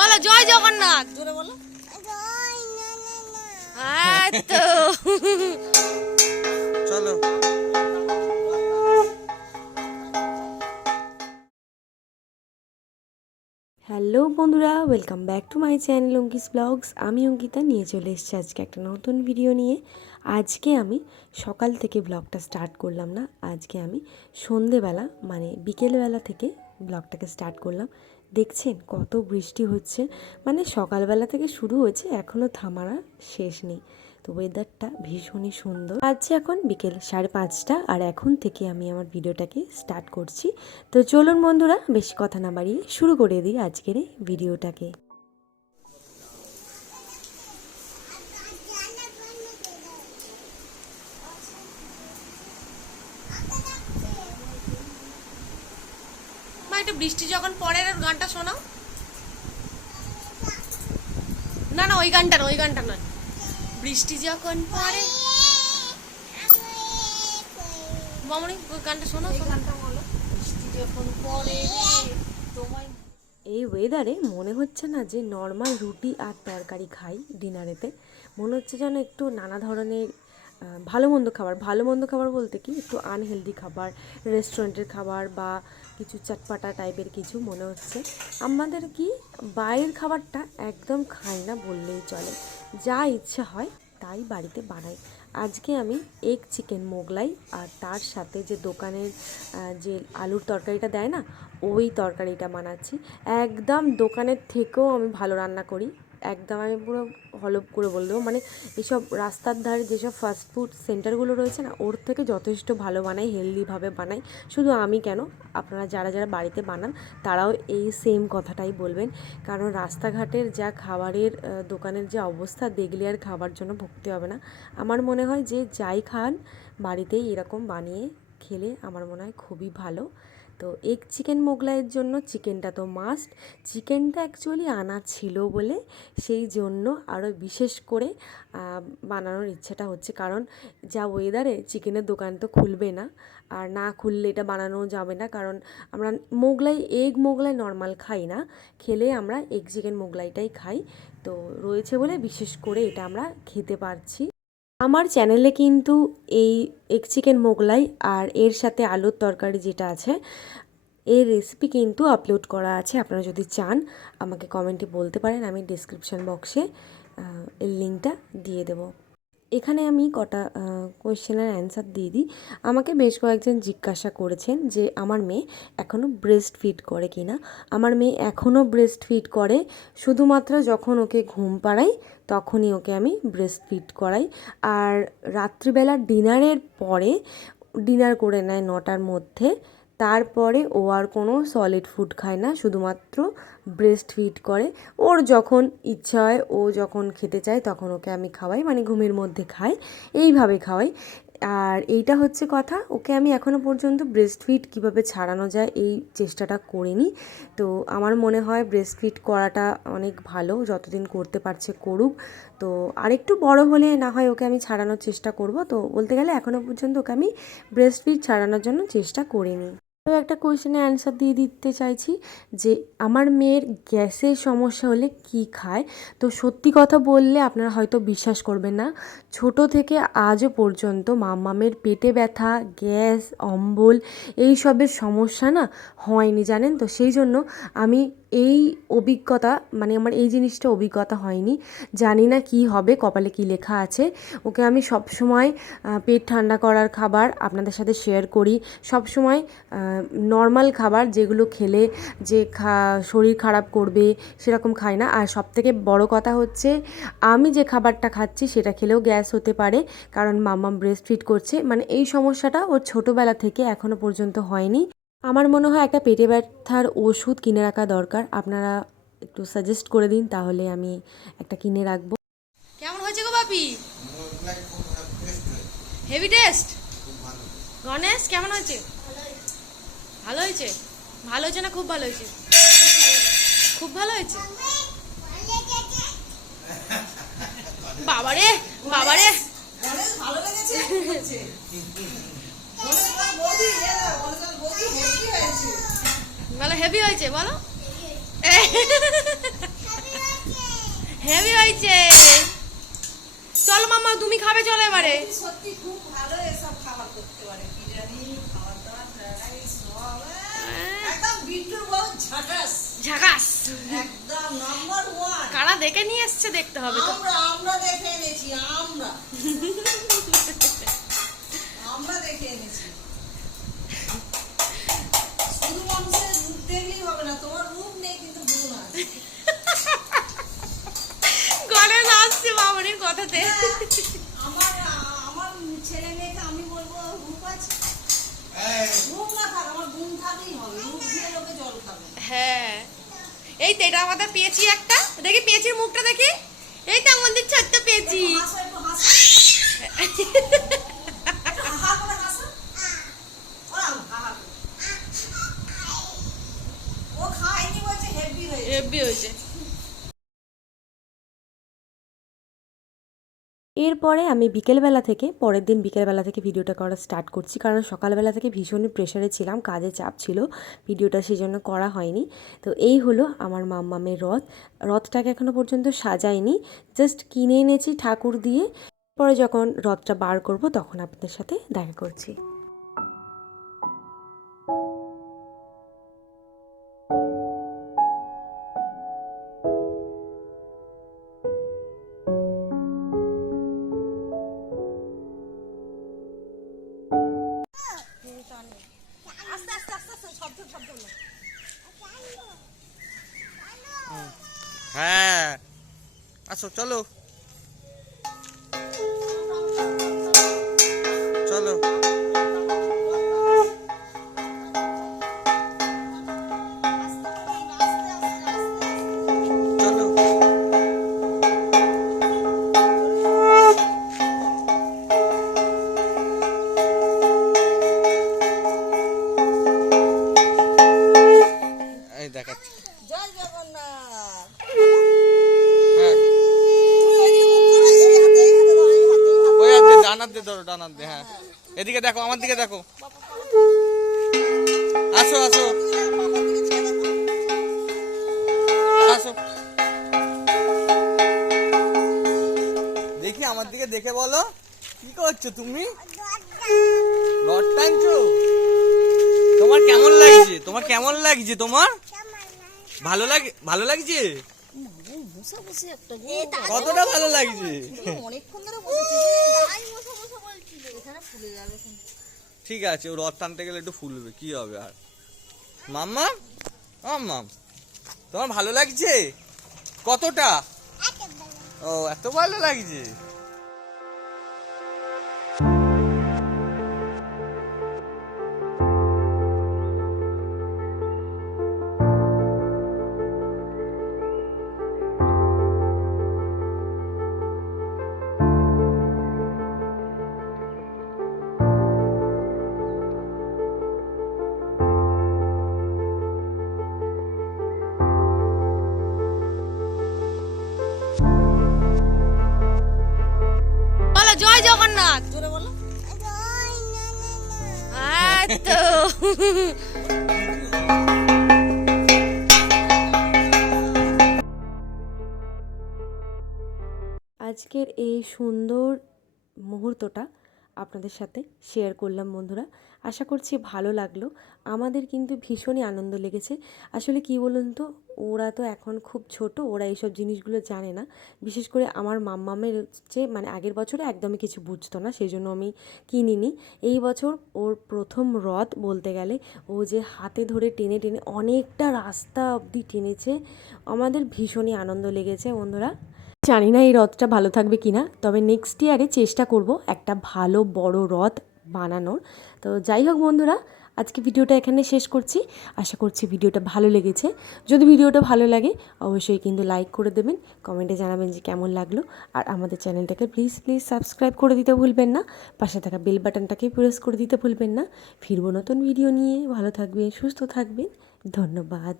বলো জয় জগন্নাথ। জোরে বলো। তো চলো। হ্যালো বন্ধুরা welcome back to my channel Ankis blogs. আমি অঙ্কিতা নিয়ে চলে এসেছি আজকে একটা নতুন ভিডিও নিয়ে। আজকে আমি সকাল থেকে ব্লগটা স্টার্ট করলাম না। আজকে আমি সন্ধেবেলা মানে বিকেলবেলা থেকে ব্লগটাকে স্টার্ট করলাম। দেখছেন কত বৃষ্টি হচ্ছে? মানে সকালবেলা থেকে শুরু হয়েছে এখনও থামারা শেষ নেই। তো ওয়েদারটা ভীষণই সুন্দর। আজ এখন বিকেল সাড়ে পাঁচটা, আর এখন থেকে আমি আমার ভিডিওটাকে স্টার্ট করছি। তো চলুন বন্ধুরা, বেশি কথা না বাড়িয়ে শুরু করে দিই আজকের এই ভিডিওটাকে। একটু বৃষ্টি যখন পড়ে ওর গানটা শোনাও। না না ওই গানটা না ওই গানটা নয়। বৃষ্টি যখন পড়ে মামনি ওই গানটা শোনাও গানটা বলো। বৃষ্টি যখন পড়ে তোমায় এই ওয়েদারে মনে হচ্ছে না যে নর্মাল রুটি আর তরকারি খাই ডিনারেতে মনে হচ্ছে যেন একটু নানা ধরনের ভালো মন্দ খাবার। ভালো মন্দ খাবার বলতে কি? একটু আনহেলদি খাবার রেস্টুরেন্টের খাবার বা কিছু চটপাটা টাইপের কিছু মনে হচ্ছে। আমাদের কি বাইরের খাবারটা একদম খাই না বললেই চলে। যা ইচ্ছা হয় তাই বাড়িতে বানাই। আজকে আমি এগ চিকেন মোগলাই আর তার সাথে যে দোকানের যে আলুর তরকারিটা দেয় না, ওই তরকারিটা বানাচ্ছি। একদম দোকানের থেকেও আমি ভালো রান্না করি। একদম আমি পুরো হলপ করে বলে দেবো। মানে এইসব রাস্তার ধারে যেসব ফাস্ট ফুড সেন্টারগুলো রয়েছে না, ওর থেকে যথেষ্ট ভালো বানাই হেলদিভাবে বানাই শুধু আমি কেন, আপনারা যারা যারা বাড়িতে বানান, তারাও এই সেম কথাটাই বলবেন। কারণ রাস্তাঘাটের যা খাবারের দোকানের যে অবস্থা, দেখলে আর খাবার জন্য ভুগতে হবে না। আমার মনে হয় যে যাই খান, বাড়িতেই এরকম বানিয়ে খেলে আমার মনে হয় খুবই ভালো। তো এগ চিকেন মোগলাইয়ের জন্য চিকেনটা তো মাস্ট চিকেনটা অ্যাকচুয়ালি আনা ছিল বলে সেই জন্য আরও বিশেষ করে বানানোর ইচ্ছেটা হচ্ছে। কারণ যা ওয়েদারে চিকেনের দোকান তো খুলবে না, আর না খুললে এটা বানানো যাবে না। কারণ আমরা মোগলাই এগ মোগলাই নর্মাল খাই না, খেলে আমরা এগ চিকেন মোগলাইটাই খাই। তো রয়েছে বলে বিশেষ করে এটা আমরা খেতে পারছি। আমার চ্যানেলে কিন্তু এই এগ চিকেন মোগলাই আর এর সাথে আলুর তরকারি যেটা আছে, এর রেসিপি কিন্তু আপলোড করা আছে। আপনারা যদি চান, আমাকে কমেন্টে বলতে পারেন, আমি ডিসক্রিপশান বক্সে এর লিঙ্কটা দিয়ে দেবো। এখানে আমি কটা কোয়েশ্চেনের অ্যান্সার দিয়ে দিই। আমাকে বেশ কয়েকজন জিজ্ঞাসা করেছেন যে, আমার মেয়ে এখনও ব্রেস্ট ফিড করে কি না? আমার মেয়ে এখনও ব্রেস্ট ফিড করে, শুধুমাত্র যখন ওকে ঘুম পাড়াই, তখনই ওকে আমি ব্রেস্ট ফিড করাই। আর রাত্রিবেলা ডিনারের পরে ডিনার করে নেয় নটার মধ্যে তারপরে ও আর কোনো সলিড ফুড খায় না, শুধুমাত্র ব্রেস্ট ফিড করে। ওর যখন ইচ্ছা হয়, ও যখন খেতে চায়, তখন ওকে আমি খাওয়াই মানে ঘুমের মধ্যে খাই, এইভাবে খাওয়াই। আর এইটা হচ্ছে কথা, ওকে আমি এখনও পর্যন্ত ব্রেস্ট ফিড কীভাবে ছাড়ানো যায়, এই চেষ্টাটা করিনি। তো আমার মনে হয় ব্রেস্ট ফিড করাটা অনেক ভালো, যতদিন করতে পারছে করুক। তো আরেকটু বড় হলে না হয় ওকে আমি ছাড়ানোর চেষ্টা করব। তো বলতে গেলে এখনও পর্যন্ত ওকে আমি ব্রেস্ট ফিড ছাড়ানোর জন্য চেষ্টা করিনি। আরও একটা কোয়েশ্চেনের অ্যান্সার দিয়ে দিতে চাইছি যে আমার মেয়ের গ্যাসের সমস্যা হলে কি খায়? তো সত্যি কথা বললে আপনারা হয়তো বিশ্বাস করবেন না। ছোট থেকে আজও পর্যন্ত মামামের পেটে ব্যথা, গ্যাস, অম্বল এই সবের সমস্যা না হয়নি, জানেন তো? সেই জন্য আমি এই অভিজ্ঞতা মানে আমার এই জিনিসটা অভিজ্ঞতা হয়নি। জানি না কি হবে, কপালে কি লেখা আছে। ওকে আমি সব সময় পেট ঠান্ডা করার খাবার আপনাদের সাথে শেয়ার করি। সব সময় নর্মাল খাবার যেগুলো খেলে যে খা শরীর খারাপ করবে সেরকম খাই না। আর সবথেকে বড় কথা হচ্ছে আমি যে খাবারটা খাচ্ছি সেটা খেলেও গ্যাস হতে পারে কারণ মাম্মা ব্রেস্ট ফিট করছে। মানে এই সমস্যাটা ওর ছোটোবেলা থেকে এখনও পর্যন্ত হয়নি। আমার মনে হয় একটা পেটে ব্যথার ওষুধ কিনে রাখা দরকার। আপনারা একটু সাজেস্ট করে দিন তাহলে আমি একটা কিনে রাখব। কেমন হয়েছে গো বাপি? হেভি টেস্ট গণেশ কেমন হয়েছে? ভালো হয়েছে? ভালো হয়েছে না খুব ভালো হয়েছে? খুব ভালো হয়েছে? বাবারে বাবারে। ভালো হেভি হয়েছে, বলো। হেভি হয়েছে। চলো মামা তুমি খাবে, চলো এবারে। সত্যি খুব ভালো এসব খাবার করতে পারে বিরিয়ানি খাবার দাবার ফ্রাইড রাইস সব হ্যাঁ। একদম বিট্টুর বউ ঝাকাস। ঝাকাস। একদম নাম্বার ওয়ান কারা দেখে নিয়ে এসছে দেখতে হবে আমরা আমরা দেখে এনেছি আমরা। আমরা দেখে এনেছি। শুধু মানুষের রূপ দেখলেই হবে না তোমার রূপ নেই কিন্তু গুণ আছে। গলে আসছে মামনির কথাতে। আমার আমার ছেলে মেয়েকে আমি বলব রূপ আছে রূপ না থাক আমার গুণ থাকলেই হবে রূপ দিয়ে লোকে জল খাবে হ্যাঁ। এই তো এটা আমাদের পেয়েছি একটা। দেখি পেয়েছি মুখটা দেখি এই তো আমাদের ছোট্ট পেয়েছি একটু হাসো একটু হাসো একটু হা করে হাসো ওরাম, হা হা করে। ও খায়নি বলছে হেভি হয়েছে হেব্বি হয়েছে এরপরে আমি বিকেলবেলা থেকে, পরের দিন বিকেলবেলা থেকে ভিডিওটা করা স্টার্ট করছি। কারণ সকালবেলা থেকে ভীষণই প্রেশারে ছিলাম, কাজে চাপ ছিল, ভিডিওটা সেই জন্য করা হয়নি। তো এই হলো আমার মাম্মামের রথ। রথটাকে এখনও পর্যন্ত সাজাইনি জাস্ট কিনে এনেছি ঠাকুর দিয়ে। পরে যখন রথটা বার করব, তখন আপনাদের সাথে দেখা করছি। হ্যাঁ। আসো চলো। ডানার দিয়ে ধরো, ডানার দিয়ে হ্যাঁ। এদিকে দেখো, আমার দিকে দেখো। আসো আসো। আসো। দেখি আমার দিকে দেখে বলো, কি করছ তুমি? টানছো? তোমার কেমন লাগছে? তোমার কেমন লাগছে? তোমার? ভালো লাগে ভালো লাগছে। কতটা ভালো লাগছে? ঠিক আছে, ও রথ টানতে গেলে একটু ফুলবে, কি হবে আর? মাম্মা? মাম্মাম তোমার ভালো লাগছে? কতটা? ও, এত ভালো লাগছে? তো আজকের এই সুন্দর মুহূর্তটা আপনাদের সাথে শেয়ার করলাম, বন্ধুরা। আশা করছি ভালো লাগল। আমাদের কিন্তু ভীষণই আনন্দ লেগেছে। আসলে কি বলুন তো, ওরা তো এখন খুব ছোট, ওরা এইসব জিনিসগুলো জানে না। বিশেষ করে আমার মাম্মামের হচ্ছে মানে আগের বছরে একদমই কিছু বুঝতো না সেই জন্য আমি কিনিনি। এই বছর ওর প্রথম রথ বলতে গেলে, ও যে হাতে ধরে টেনে টেনে অনেকটা রাস্তা অবধি টেনেছে, আমাদের ভীষণই আনন্দ লেগেছে, বন্ধুরা। জানি না এই রথটা ভালো থাকবে কি না, তবে নেক্সট ইয়ারে চেষ্টা করব একটা ভালো বড় রথ বানানোর। তো যাই হোক বন্ধুরা, আজকে ভিডিওটা এখানে শেষ করছি। আশা করছি ভিডিওটা ভালো লেগেছে। যদি ভিডিওটা ভালো লাগে, অবশ্যই কিন্তু লাইক করে দেবেন কমেন্টে জানাবেন যে কেমন লাগল। আর আমাদের চ্যানেলটাকে প্লিজ প্লিজ সাবস্ক্রাইব করে দিতে ভুলবেন না। পাশে থাকা বেল বাটনটাকে প্রেস করে দিতে ভুলবেন না। ফিরবো নতুন ভিডিও নিয়ে। ভালো থাকবেন, সুস্থ থাকবেন। ধন্যবাদ।